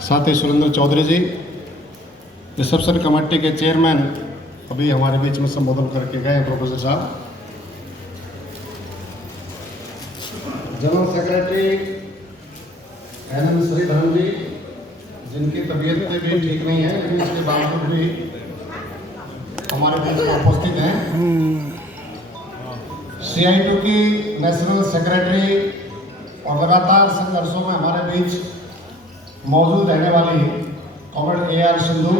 साथ ही सुरेंद्र चौधरी जी, reception committee के chairman अभी हमारे बीच में संबोधन करके गए प्रोफेसर साहब, जनरल सेक्रेटरी एनएम श्रीधरन जी, जिनकी तबीयत भी ठीक नहीं है लेकिन इसके बावजूद भी हमारे बीच में उपस्थित हैं। CI2 की नेशनल सेक्रेटरी और लगातार संघर्षों में हमारे बीच मौजूद रहने वाली कॉमरेड AR सिंधु,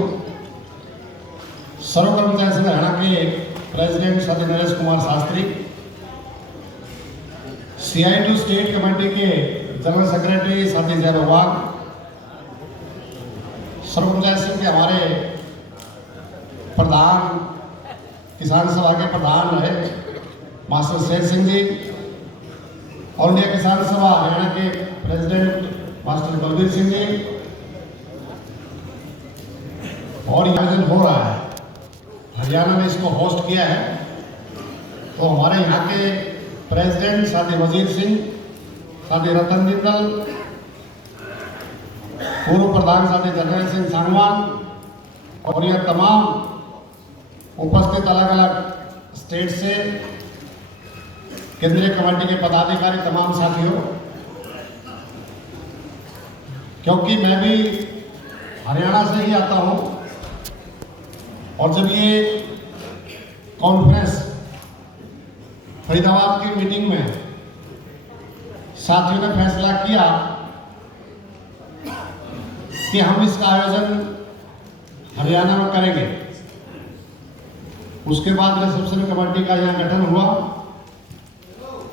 सर्व कर्मचारी संघ हरियाणा के president Shri Naresh Kumar Shastri, CI2 state committee के जनरल सेक्रेटरी साथी जय भगवान, सर्व कर्मचारी संघ के हमारे प्रधान, किसान सभा के प्रधान रहे master Sher Singh ji, all India किसान सभा हरियाणा के प्रेसिडेंट मास्टर बलबीर सिंह जी, और ये आयोजन हो रहा है, हरियाणा ने इसको होस्ट किया है। तो हमारे यहाँ के प्रेसिडेंट साथी वजीर सिंह, साथी रतन जिंदल, पूर्व प्रधान साथी जनरल सिंह सांगवान और यह तमाम उपस्थित अलग अलग स्टेट से केंद्रीय कमेटी के पदाधिकारी, तमाम साथियों, क्योंकि मैं भी हरियाणा से ही आता हूं और जब ये कॉन्फ्रेंस फरीदाबाद की मीटिंग में साथियों ने फैसला किया कि हम इसका आयोजन हरियाणा में करेंगे, उसके बाद रिसेप्शन कमेटी का यहाँ गठन हुआ,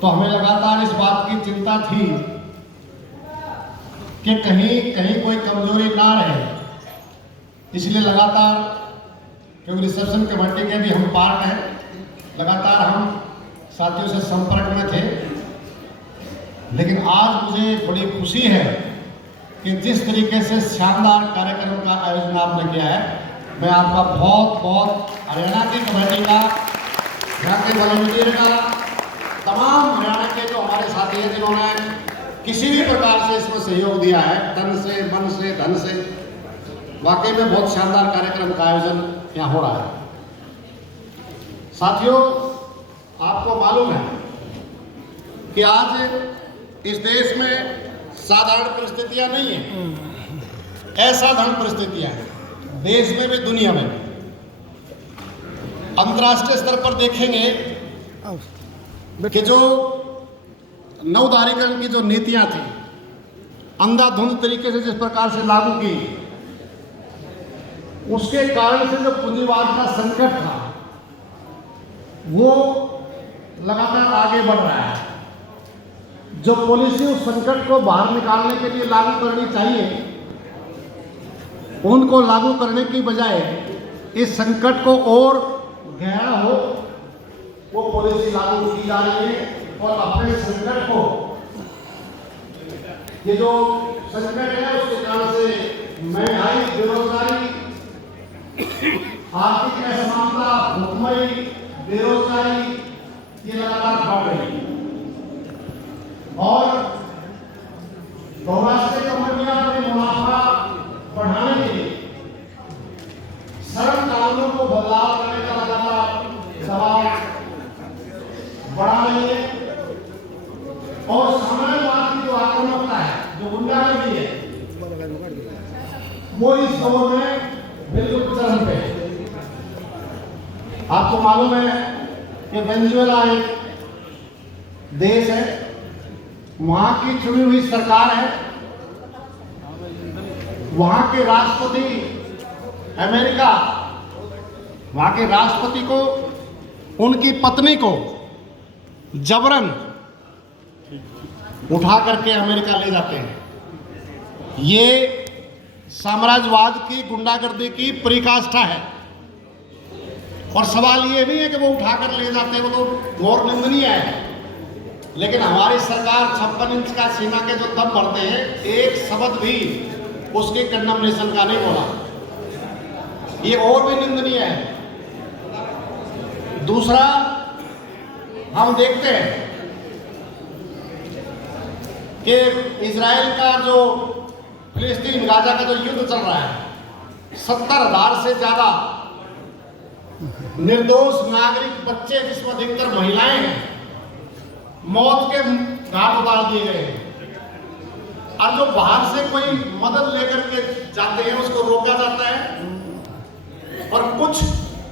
तो हमें लगातार इस बात की चिंता थी कि कहीं कहीं कोई कमजोरी ना रहे, इसलिए लगातार, क्योंकि रिसेप्शन कमेटी के भी हम पार्ट हैं, लगातार हम साथियों से संपर्क में थे। लेकिन आज मुझे बड़ी खुशी है कि जिस तरीके से शानदार कार्यक्रम का आयोजन आपने किया है, मैं आपका बहुत बहुत हरियाणा की कमेटी का, यहाँ के वॉलंटियर का, तमाम हरियाणा के जो हमारे साथी हैं जिन्होंने किसी भी प्रकार से इसमें सहयोग दिया है, तन से, मन से, धन से, वाकई में बहुत शानदार कार्यक्रम का आयोजन यहाँ हो रहा है। साथियों, आपको मालूम है कि आज इस देश में साधारण परिस्थितियां नहीं है, असाधारण परिस्थितियां हैं, देश में भी दुनिया में भी। अंतर्राष्ट्रीय स्तर पर देखेंगे कि जो नवोदारीकरण की जो नीतियां थी, अंधाधुंध तरीके से जिस प्रकार से लागू की, उसके कारण से जो पूंजीवाद का संकट था वो लगातार आगे बढ़ रहा है। जो पॉलिसी उस संकट को बाहर निकालने के लिए लागू करनी चाहिए, उनको लागू करने की बजाय इस संकट को और गहरा हो वो पॉलिसी लागू की जा रही है। और अपने संकट को, ये जो संकट है उसके कारण से महंगाई, बेरोजगारी, आर्थिक असमानता, भुखमरी, बेरोजगारी, ये लगातार बढ़ रही है। और बहुराष्ट्रीय कंपनियां अपने मुनाफा बढ़ाने के लिए श्रम कानूनों को बदलाव करने का लगातार दबाव बढ़ा रही है। और साम्राज्यवाद की जो आक्रामकता है, जो गुंडागर्दी है, वो इस दौर में बिल्कुल चरम पे है। आपको मालूम है कि वेनेजुएला एक देश है, वहां की चुनी हुई सरकार है, वहां के राष्ट्रपति अमेरिका, वहां के राष्ट्रपति को उनकी पत्नी को जबरन उठा करके अमेरिका ले जाते हैं। ये साम्राज्यवाद की, गुंडागर्दी की पराकाष्ठा है। और सवाल ये नहीं है कि वो उठाकर ले जाते हैं, वो तो घोर निंदनीय है। लेकिन हमारी सरकार 56 इंच का सीना के जो दम भरते हैं, एक शब्द भी उसके कंडमनेशन का नहीं बोला, ये और भी निंदनीय है। दूसरा, हम देखते हैं कि इजराइल का जो फिलिस्तीन गाजा का जो युद्ध चल रहा है, 70,000 से ज्यादा निर्दोष नागरिक बच्चे, जिसमें अधिकतर महिलाएं हैं, मौत के घाट उतार दिए गए हैं। और जो बाहर से कोई मदद लेकर के जाते हैं उसको रोका जाता है, और कुछ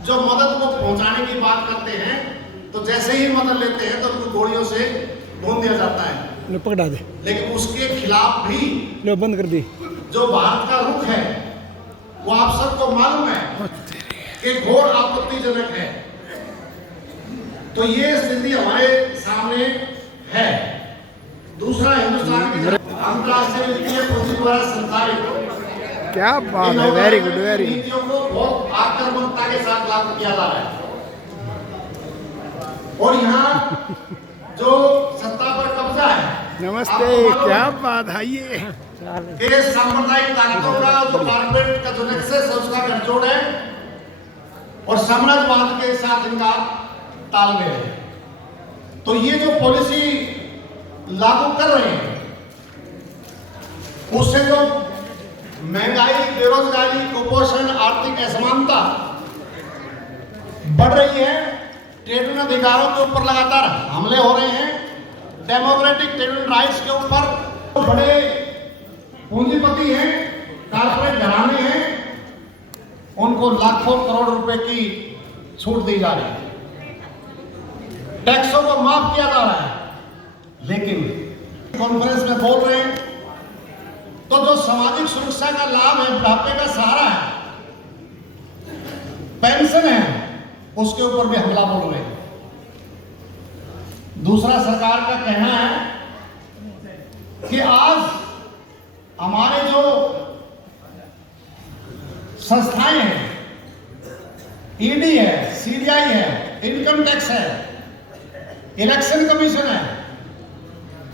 जो मदद को पहुंचाने की बात करते हैं तो जैसे ही मदद लेते हैं तो उनको गोलियों से भून दिया जाता है। पकड़ा दे। लेकिन उसके खिलाफ भी लो बंद कर दी। जो भारत का रुख है वो आप सबको मालूम है कि घोर आपत्तिजनक है। तो ये स्थिति हमारे सामने है। दूसरा, हिंदुस्तान की अंतर्राष्ट्रीय वित्तीय पूंजी द्वारा संचालित क्या बात है, वेरी गुड, वेरी गुड। नीतियों को बहुत आक्रामकता के साथ लागू किया जा रहा है, और यहाँ जो सत्ता पर कब्जा है, नमस्ते, क्या बात है ये सांप्रदायिक ताकतों का जो कॉर्पोरेट का जो नेक्सस है उसका गठजोड़ है, और साम्राज्यवाद के साथ इनका तालमेल है। तो ये जो पॉलिसी लागू कर रहे हैं उससे जो महंगाई, बेरोजगारी, कुपोषण, आर्थिक असमानता बढ़ रही है, ट्रेड अधिकारों के ऊपर लगातार हमले हो रहे हैं, डेमोक्रेटिक ट्रेड राइट्स के ऊपर तो बड़े पूंजीपति हैं, कारपोरेट घराने हैं, उनको लाखों करोड़ रुपए की छूट दी जा रही है, टैक्सों को माफ किया जा रहा है। लेकिन कॉन्फ्रेंस में बोल रहे हैं तो जो सामाजिक सुरक्षा का लाभ है, बुढ़ापे का सहारा है, पेंशन है, उसके ऊपर भी हमला बोल रहे हैं। दूसरा, सरकार का कहना है कि आज हमारे जो संस्थाएं हैं, ईडी है, सीबीआई है, इनकम टैक्स है, इलेक्शन कमीशन है,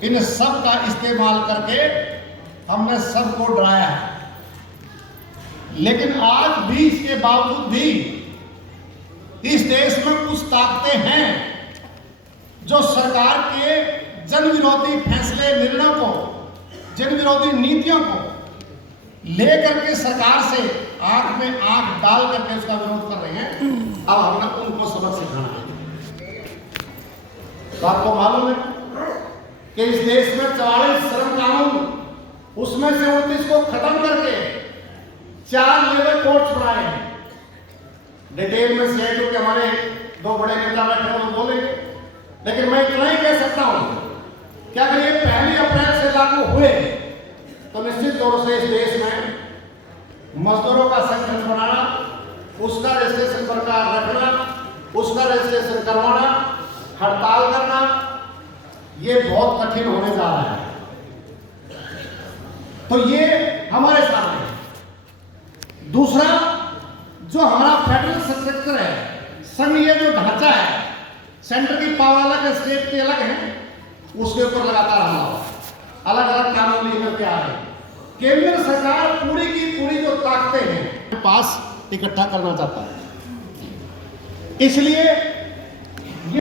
इन सब का इस्तेमाल करके हमने सबको डराया है। लेकिन आज भी, इसके बावजूद भी इस देश में कुछ ताकतें हैं जो सरकार के जन विरोधी फैसले, निर्णयों को, जन विरोधी नीतियों को लेकर के सरकार से आंख में आंख डाल करके उसका विरोध कर रहे हैं। अब हमने उनको सबक सिखाना है। तो आपको मालूम है कि इस देश में 44 श्रम कानून, उसमें से 29 को खत्म करके 4 लेवल कोर्ट्स बनाए हैं। डिटेल में सीआईटी के हमारे 2 बड़े नेता बैठे हैं, वो बोलेंगे, लेकिन मैं इतना ही कह सकता हूं कि अगर ये 1 अप्रैल से लागू हुए तो निश्चित तौर से इस देश में मजदूरों का संगठन बनाना, उसका रजिस्ट्रेशन बरकरार रखना, उसका रजिस्ट्रेशन करवाना, हड़ताल करना, ये बहुत कठिन होने जा रहा है। तो ये हमारे सामने है। दूसरा, जो हमारा फेडरल स्ट्रक्चर है, संघीय जो ढांचा है, सेंटर की पावर अलग है, स्टेट के अलग है, उसके ऊपर लगातार हमला हो, अलग अलग कानून लेकर के आ रहे हैं। केंद्र सरकार पूरी की पूरी जो ताकतें हैं पास इकट्ठा करना चाहता है, इसलिए